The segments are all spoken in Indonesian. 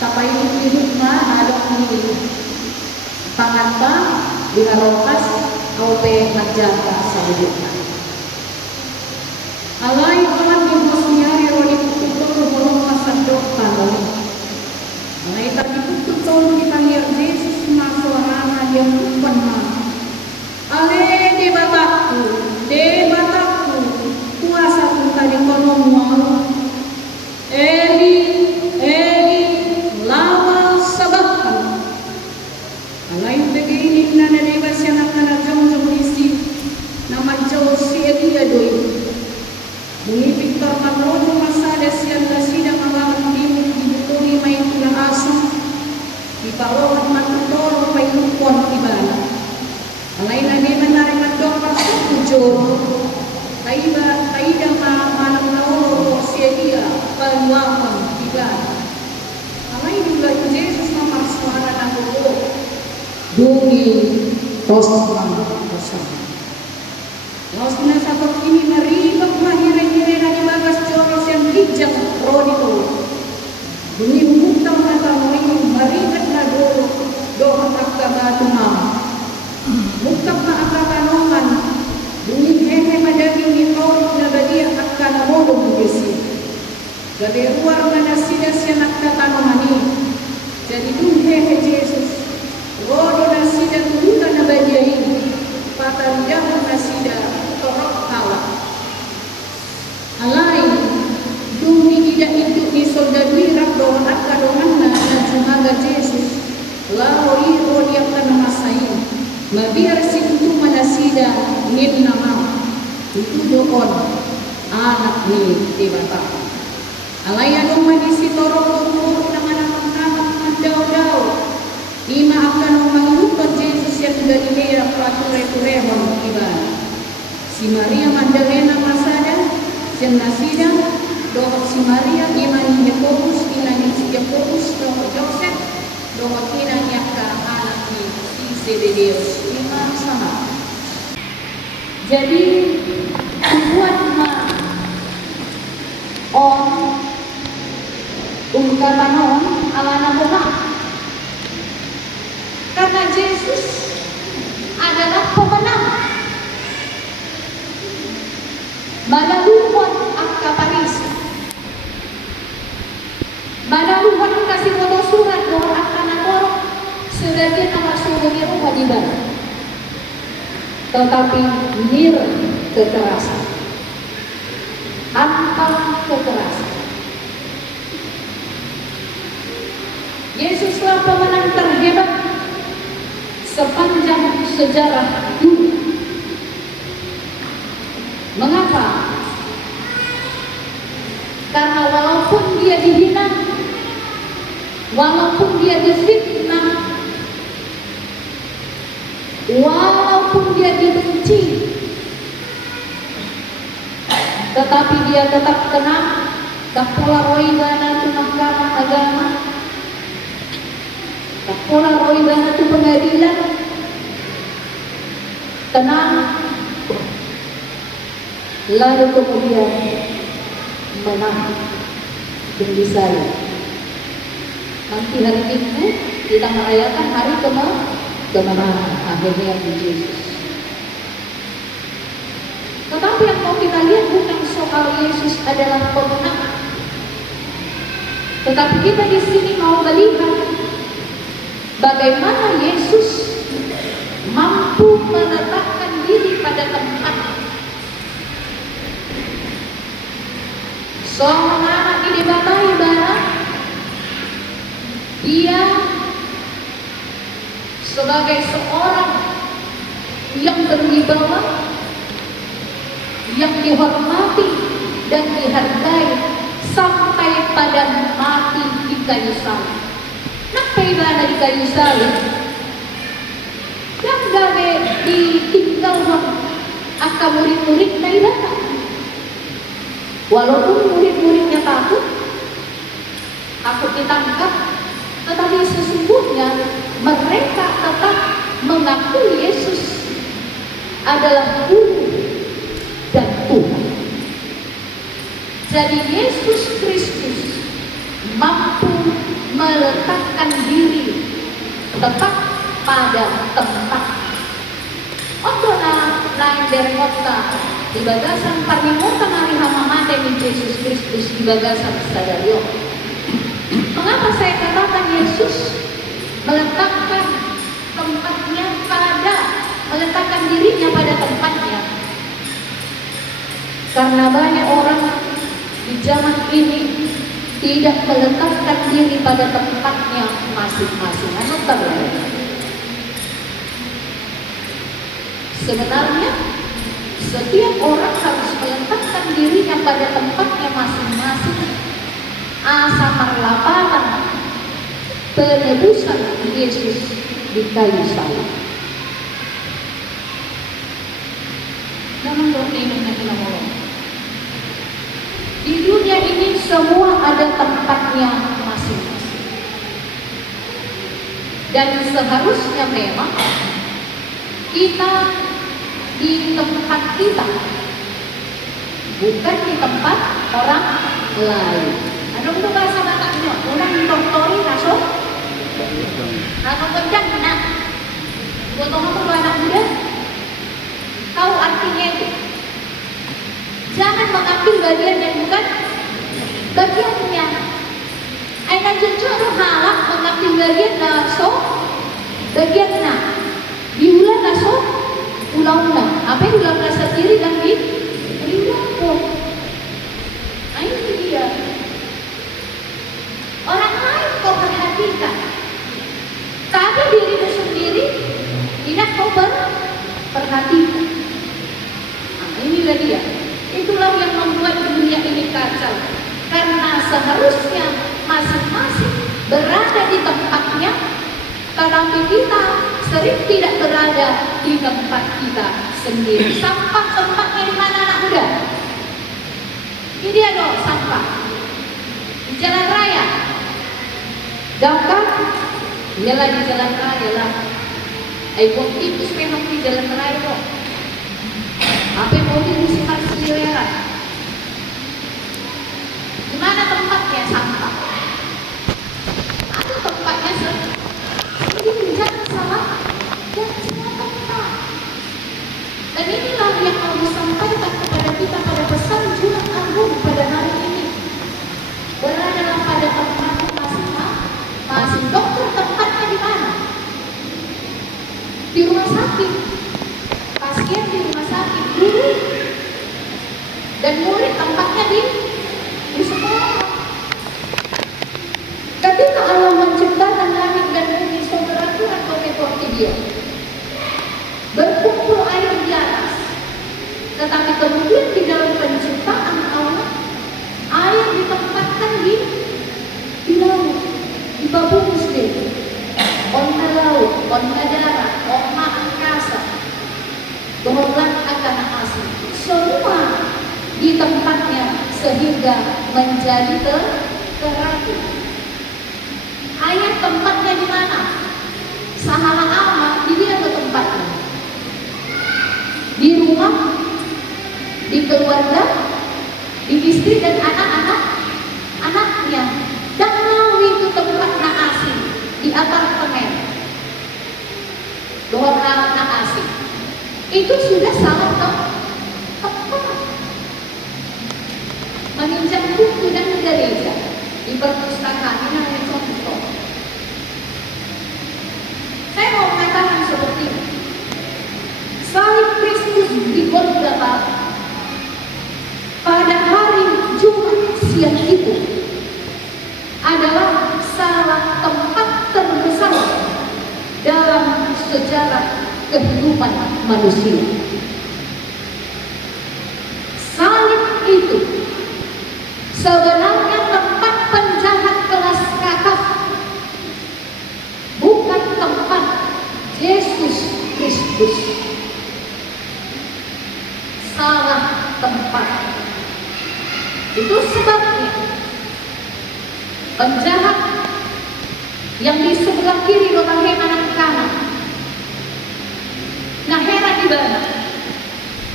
Tapay ini na adok ni pangata diharokas aupe nagjaga sa ulit. Alay kaman di Bosniari roni pututol bolong masandok tanong. Alay tadi pututol kita lihat Yesus masuk anak yang bukan mah. Ale de batakku kuasa kita di konomual. Eli lama sabakkan. Alay begini nana debas yang akan jom isi nama jauh si dia doi. Bunyi Victor Manrojo masada siang sidang alam dibutuhi main tulang asu di pawawan matutoro pailupon tibala. Alay lagi menarik dokter sujud. Taida malam naolo dia paluapan tibala. Alay juga Yesus mamar suara nago dungi posman bersama. Laos satu ini meribak mahire-hire na bagas joros yang hijau rodito. Bunyi bukta mata moing marikat na doha takka tumam. Bukta na akakanongan. Bunyi hehe madaging nitorok na badia akka na molong besi. Gabi ruar na nasida siya nagtatanongani. Jadi dun hehe Jesus. Rodo nasida tudutan na badia ini. Patanjang nasida torok kalah. Alai dumi tidak itu di soldadui rak doang akadongan na jumaga Jesus. Laoi rodi akan masai. Mabiar sintu manasida nin nama. Itu doon anak ni tibata. Alai adong manisi torok turun nama mandau-dau. Ima akan mengutuk Yesus yang Galilea prature-turehon ibada. Si Maria Magdalena masada, si nasida, dohot si Maria imani Yakobus, inani si Yakobus, dohot Joseph, dohot inani akka anak ni si Zebedeus, lima sama. Jadi buat ungkapan alana bohong. Karena Yesus adalah pemenang. Malaluhon ang kaparis. Malaluhon ang kasih foto surat doon ang kanatorok sebagai nama sumber wajiban. Tetapi nir kekerasan. Ampang kekerasan. Yesuslah pemenang terhebat sepanjang sejarah dunia. Mengapa? Karena walaupun dia dihina, walaupun dia difitnah, walaupun dia dibenci, tetapi dia tetap tenang. Kapola roibana tu mahkamah agama, kapola roibana tu pengadilan, tenang. Lalu kemudian menang dan disayang. Nanti hari Minggu kita merayakan hari kemenangan akhirnya di Yesus. Tetapi yang mau kita lihat bukan soal Yesus adalah pemenang, tetapi kita di sini mau melihat bagaimana Yesus mampu meletakkan diri pada tempat. Seorang anak ini batai barang, dia sebagai seorang yang berwibawa, yang dihormati dan dihargai sampai pada mati di kayu salib. Kenapa ibadah di kayu salib? Yang gawe ditinggal akan murid-murid na ibadah. Walaupun murid-muridnya takut, ditangkap, tetapi sesungguhnya mereka tetap mengakui Yesus adalah Guru dan Tuhan. Jadi Yesus Kristus mampu meletakkan diri tepat pada tempat. Ondo lain dari kota di bagasan parmingota mari hamamate ni Yesus Kristus di bagasan sadario. Mengapa saya katakan Yesus meletakkan tempatnya meletakkan dirinya pada tempatnya? Karena banyak orang di zaman ini tidak meletakkan diri pada tempatnya masing-masing. Sebenarnya setiap orang harus meletakkan dirinya pada tempatnya masing-masing. Asa marlapanan penebusan Yesus di kayu salib. Namun di dunia ini semua ada tempatnya masing-masing. Dan seharusnya memang kita di tempat kita, bukan di tempat orang lain. Ano itu bahasa Bataknya? Orang doktori kaso? Ano kerja nak? Potong apa lu anak muda? Tahu artinya itu? Jangan mengambil bagian yang bukan bagiannya. Aina jujur halak mengambil bagian naso bagian na. Diulang naso ulang-ulang. Apa yang ulang sendiri dan diulang. Nah ini dia. Orang lain kau perhatikan, tapi dirimu sendiri tidak kau perhatikan. Nah inilah dia. Itulah yang membuat dunia ini kacau. Karena seharusnya masing-masing berada di tempatnya, tetapi kita sering tidak berada di tempat kita sendiri. Sampah tempatnya di mana anak muda? Ini dia dong sampah. Di jalan raya. Dampak? Iyalah di jalan raya lah. Tikus memang di jalan raya kok. Apa yang mau dimusimkan selera? Di mana tempatnya sampah? Ada tempatnya jangan salah tempat. Dan inilah yang mau disampaikan kepada kita pada pesan Jumat Agung pada hari ini. Beradalah pada tempatmu masing-masing. Dokter tempatnya di mana? Di rumah sakit. Pasien di rumah sakit, guru dan murid tempatnya di sekolah. Ketika Allah menciptakan langit dan bumi seberaturan seperti dia, berkumpul air di atas. Tetapi kemudian di dalam penciptaan Allah, air ditempatkan di laut, di bawah sendiri. Onna laut, onna darat, onna angkasa. Berobat akan asli semua di tempatnya sehingga menjadi teratur. Ayat tempatnya di mana? Sahala alma di dia tempatnya. Di rumah, di keluarga, di istri dan anak-anaknya. Dan lalu itu tempat asli di apartemen. Doa anak asli. Itu sudah salah tepat. Meminjam buku dan gereja di perpustakaan ini hanya contoh. Saya mau mengatakan seperti ini. Salib Kristus di Golgota pada hari Jumat siang itu adalah salah tempat terbesar dalam sejarah kehidupan manusia. Salib itu sebenarnya tempat penjahat kelas kakap, bukan tempat Yesus Kristus. Salah tempat. Itu sebabnya penjahat yang di sebelah kiri notahe kanan kanan. Nah heran di mana?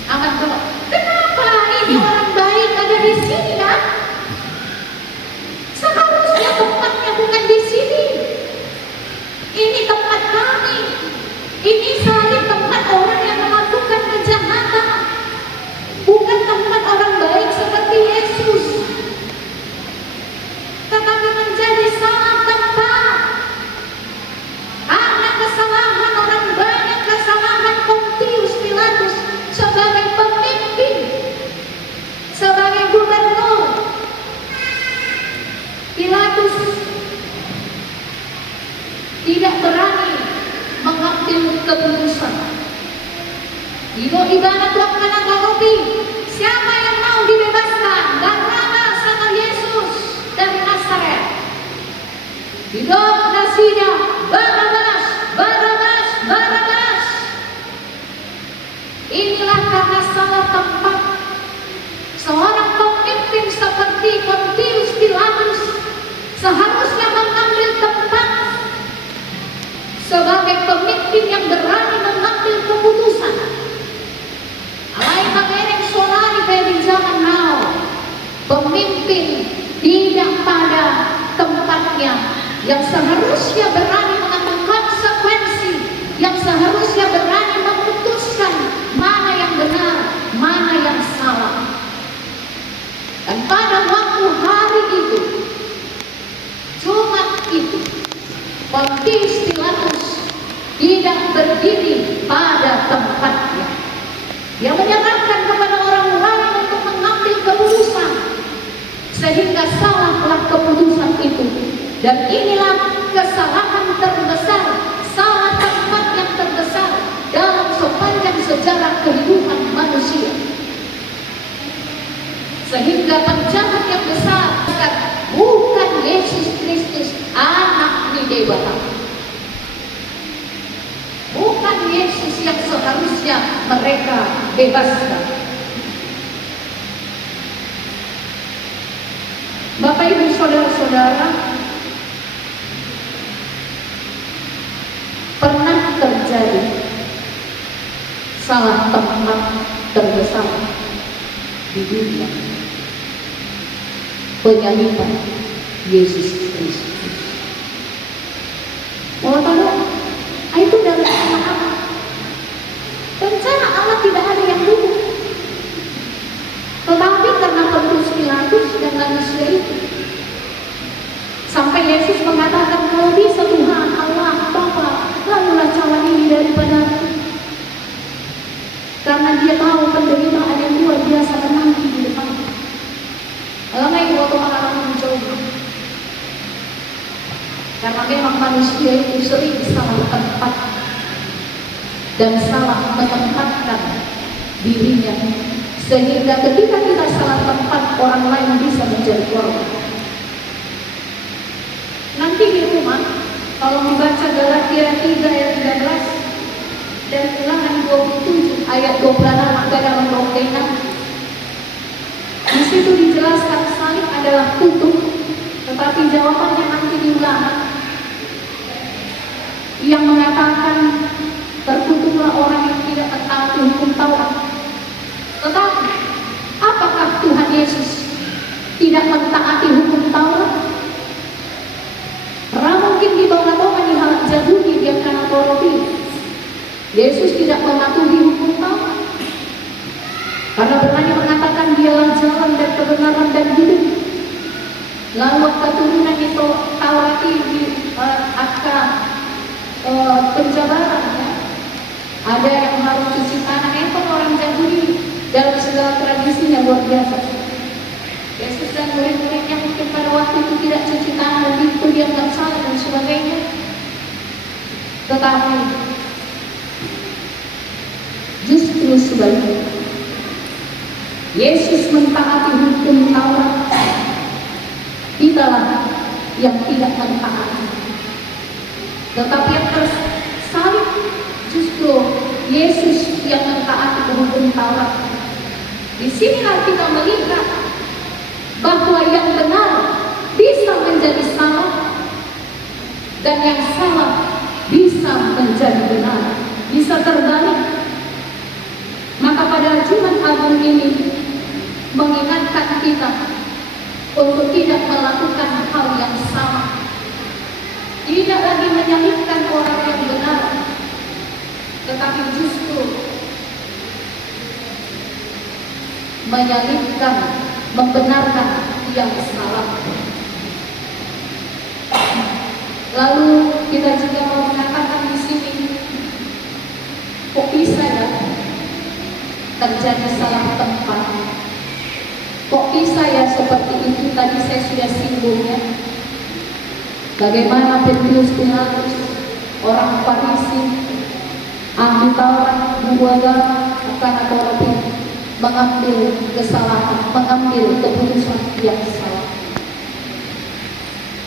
Akan jawab, kenapa ini orang baik ada di sini kan? Seharusnya tempatnya bukan di sini tidak berani mengambil keputusan. Itu ibarat waktu roti. Siapa yang mau dibebaskan? Barnabas atau Yesus dari Nazaret? Hidup nasinya Barnabas, Barnabas, Barnabas. Inilah karena salah tempat. Seorang pemimpin seperti Pontius Pilatus seharusnya mengambil tempat sebagai pemimpin yang berani mengambil keputusan. Alai kamereng solari di zaman now, pemimpin tidak pada tempatnya, yang seharusnya berani mengambil konsekuensi, yang seharusnya berani memutuskan mana yang benar, mana yang salah. Dan pada waktu hari itu, Jumat itu, Pontius Pilatus tidak berdiri pada tempatnya. Dia menyerahkan kepada orang lain untuk mengambil keputusan, sehingga salahlah keputusan itu. Dan inilah kesalahan terbesar, salah tempat yang terbesar dalam sepanjang sejarah kehidupan manusia. Sehingga penjahat yang besar bukan Yesus Kristus, anak di Dewata. Bukan Yesus yang seharusnya mereka bebaskan. Bapak Ibu Saudara-saudara, pernah terjadi salah tempat terbesar di dunia, penyaliban Yesus Kristus. Mau tahu? Itu dari Allah. Rencana Allah tidak ada yang dulu. Tetapi karena Pontius Pilatus dan manusia itu, sampai Yesus mengatakan, kalau bisa Tuhan Allah Bapa, lalulah cawan ini daripada aku. Karena dia tahu penderitaan yang luar biasa menanti di depan. Lama itu waktu mengalami mencoba. Karena memang manusia itu sering salah tempat dan salah menempatkan dirinya, sehingga ketika kita salah tempat, orang lain bisa menjadi korban. Nanti di rumah, kalau membaca Galatia 3 ayat 13 dan Ulangan 27 ayat 26 ke dalam doktrin, di situ dijelaskan salib adalah kutuk, tetapi jawabannya nanti di Ulangan yang mengatakan terkutuklah orang yang tidak mentaati hukum Taurat. Tetapi apakah Tuhan Yesus tidak mentaati hukum Taurat? Karena mungkin di bawah di hal Yahudi dia karena Torati. Yesus tidak mematuhi hukum Taurat karena berani mengatakan dialah jalan dan kebenaran dan hidup. Lalu keturunan itu Taurati di akan penjabaran, ya. Ada yang harus cuci tangan, itu orang Yahudi dalam segala tradisinya luar biasa. Yesus dan murid-muridnya mungkin pada waktu itu tidak cuci tangan, dan itu dianggap salah dan sebagainya. Tetapi justru sebaliknya, Yesus mentaati hukum Taurat, kitalah yang tidak mentaati. Tetapi yang tersalib justru Yesus yang mentaati hukum Taurat. Disinilah kita melihat bahwa yang benar bisa menjadi salah dan yang salah bisa menjadi benar, bisa terbalik. Maka pada Jumat Agung ini mengingatkan kita untuk tidak melakukan hal yang sama, tidak lagi menyalibkan orang yang benar, tetapi justru menyalibkan, membenarkan yang salah. Lalu kita juga mau mengatakan di sini, kok bisa ya terjadi salah tempat? Kok bisa ya seperti itu? Tadi saya sudah singgung ya, bagaimana Pontius Pilatus orang Farisi, ahli Taurat, guru agama, karena Taurat ini mengambil kesalahan, mengambil keputusan yang salah.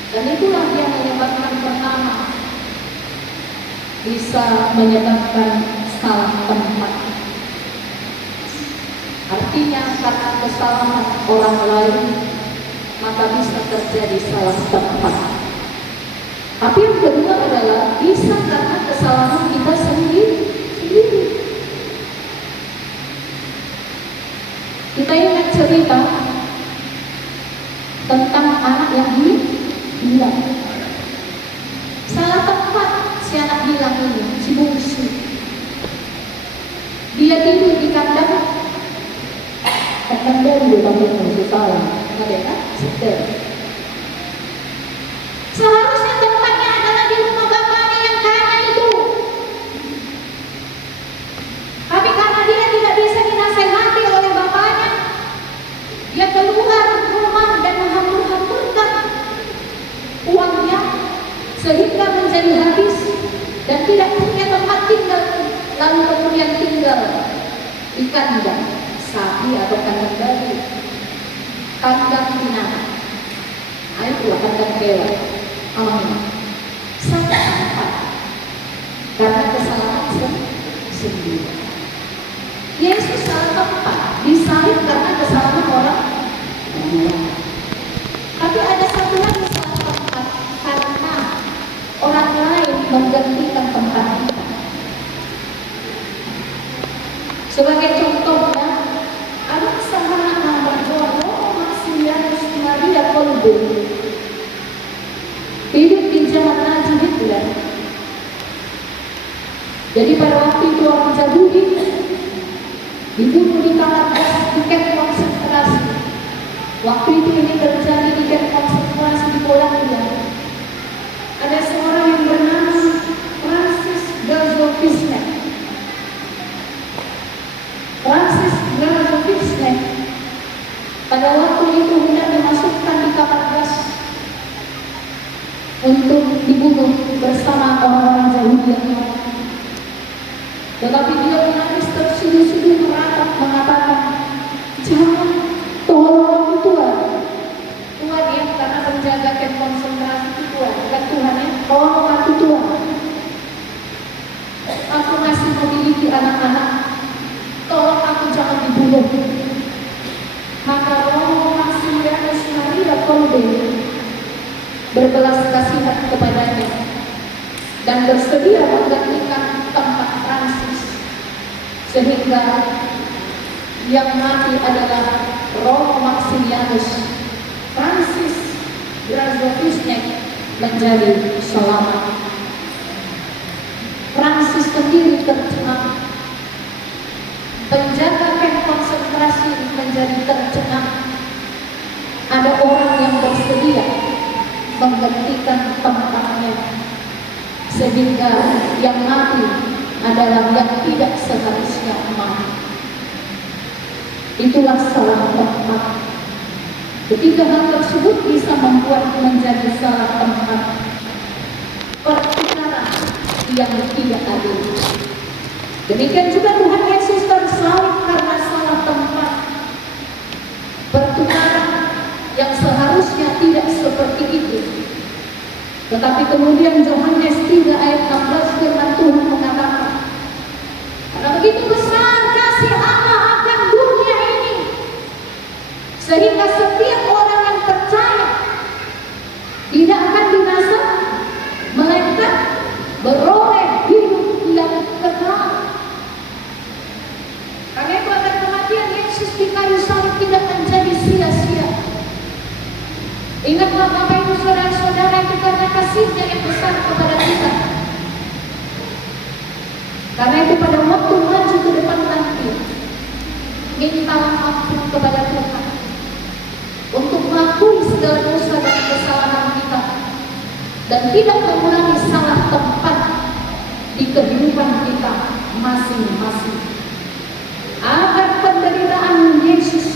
Dan itulah yang menyebabkan pertama bisa menyebabkan salah tempat. Artinya karena kesalahan orang lain maka bisa terjadi salah tempat. Tapi yang kedua adalah bisa karena kesalahan kita sendiri. Kita ingat cerita tentang anak yang hilang. Salah tempat si anak hilang ini, si bungsu. Dia tidur di kandang dulu tapi bungsu salah. Ada kan? Sedih. Seharusnya tempatnya adalah di rumah bapaknya yang kaya itu. Tapi karena dia tidak bisa dinasehati oleh bapaknya, dia keluar rumah dan menghambur-hamburkan uangnya sehingga menjadi habis dan tidak punya tempat tinggal, lalu kemudian tinggal di kandang sapi atau kandang babi, kandang binatang. Itulah kandang hewan. Sangat tempat karena kesalahan sendiri. Yesus salah tempat, disalib karena kesalahan orang lain. Tapi ada satu lagi salah tempat karena orang lain menggantikan tempat kita. Sebagai contohnya, ada seorang anak bernama Maximilianus Maria Kolbe. Hidup di zaman Nazi Hitler. Jadi pada waktu itu orang Yahudi dibunuh di kamar gas di kamp konsentrasi. Waktu itu ini terjadi di kamp konsentrasi di Polandia. Ada seorang yang bernama Francis Gazowiczek. Francis Gazowiczek pada waktu itu hendak dimasukkan di kamar gas untuk dibunuh bersama orang-orang Yahudi yang lain. Tetapi dia menangis terseduh-seduh meratap mengatakan, jangan, tolong aku Tuhan. Tuhan ya, karena penjaga kamp konsentrasi itu Tuhan, bukan Tuhan ya, tolong aku Tuhan. Aku masih memiliki anak-anak, tolong aku jangan dibunuh. Maka Romo Maximilianus Maria Kolbe berbelas kasihan kepadanya dan bersedia menggantikan tempat Francis, sehingga yang mati adalah Romo Maximilianus. Francis Gazowiczek menjadi selamat. Francis sendiri tercengang. Penjaga kamp konsentrasi menjadi tercengang. Ada orang yang bersedia menggantikan tempatnya, sehingga yang mati adalah yang tidak seharusnya mati. Itulah salah tempat. Ketiga hal tersebut bisa membuat menjadi salah tempat. Pertukaran yang tidak adil. Demikian juga Tuhan Yesus tersalib karena salah tempat. Pertukaran yang seharusnya tidak seperti itu. Tetapi kemudian Yohanes 3 ayat 16 firman Tuhan mengatakan, karena begitu besar kasih Allah akan dunia ini, sehingga setiap orang yang percaya tidak akan binasa, melainkan beroleh hidup yang kekal. Karena itu akan kematian Yesus di kayu salib tidak menjadi sia-sia. Ingatlah Bapak Ibu Saudara-saudara, itu karena kasihnya yang besar kepada kita. Karena itu pada waktu maju ke depan nanti, mintalah ampun kepada Tuhan untuk mengakui segala dosa dan kesalahan kita dan tidak mengulangi salah tempat di kehidupan kita masing-masing, agar penderitaan Yesus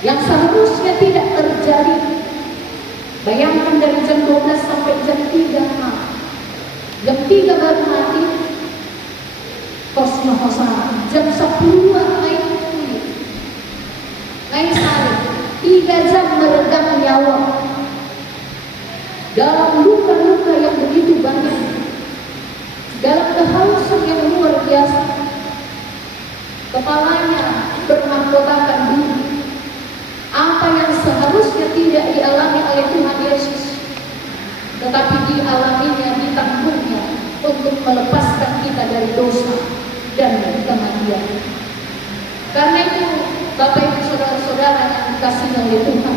yang seharusnya tidak terjadi. Bayangkan dari jam 12 sampai jam 3 malam dalam luka-luka yang begitu banyak, dalam kehausan yang luar biasa. Kepalanya bermahkotakan duri, apa yang seharusnya tidak dialami oleh Tuhan Yesus, tetapi dialaminya, ditanggungnya untuk melepaskan kita dari dosa dan kematian. Karena itu, Bapak Ibu Saudara-saudara yang dikasihi oleh Tuhan,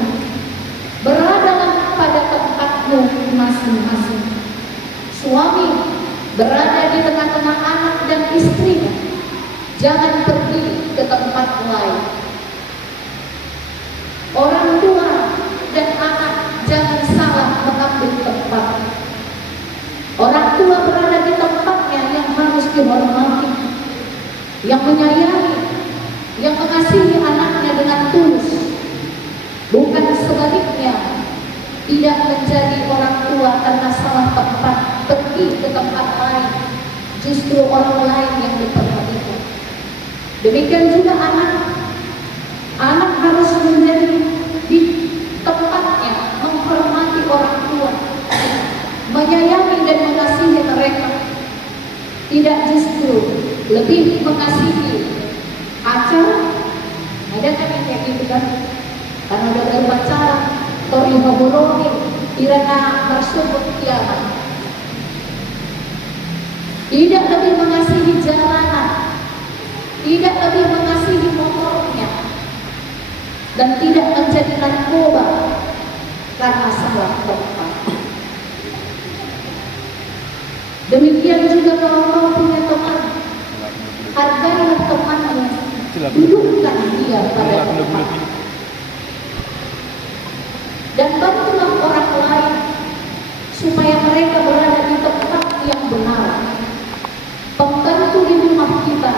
beradalah pada tempatmu masing-masing. Suami berada di tengah-tengah anak dan istrinya, jangan pergi ke tempat lain. Orang tua dan anak jangan salah mengambil tempat. Orang tua berada di tempatnya yang harus dihormati, yang menyayangi, yang mengasihi anaknya dengan tulus, bukan sebaliknya, tidak menjadi orang tua karena salah tempat, pergi ke tempat lain, justru orang lain yang diperhatikan. Demikian juga anak harus menjadi di tempatnya, menghormati orang tua, menyayangi dan mengasihi mereka, tidak justru lebih mengasihi acara. Ada kan yang kayak gitu kan? Karena udah berpacaran, tori hoborogi, irana bersubut kiamat. Tidak lebih mengasihi jalanan, tidak lebih mengasihi motornya, dan tidak menjadi narkoba karena salah tempat. Demikian juga kalau kau punya teman, hargailah temanmu, dudukkan dia pada tempat, dan bantulah orang lain supaya mereka berada di tempat yang benar. Pembantu di rumah kita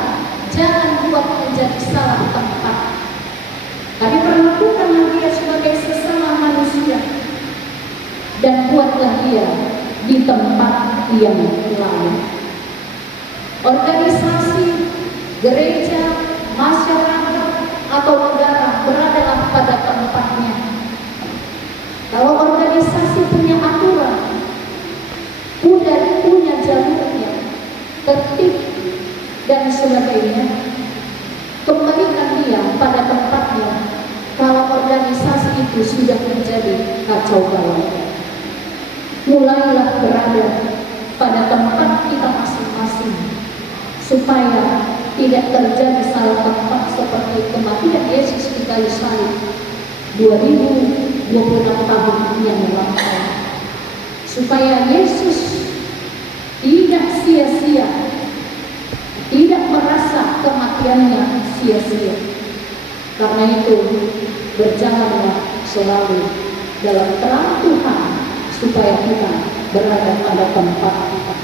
jangan buat menjadi salah tempat. Kami perlakukanlah dia sebagai sesama manusia, dan buatlah dia di tempat yang lain. Organisasi, gereja, masyarakat, atau negara beradalah pada tempatnya. Kalau organisasi punya aturan, punya jalurnya, tertib dan sebagainya, kembalikan dia pada tempatnya. Kalau organisasi itu sudah menjadi kacau balau, mulailah berada pada tempat kita masing-masing, supaya tidak terjadi salah tempat seperti kematian Yesus di kayu salib 2026 tahun yang lalu. Supaya Yesus tidak sia-sia, tidak merasa kematiannya sia-sia. Karena itu, berjalanlah selalu dalam terang Tuhan, supaya kita berada pada tempat kita.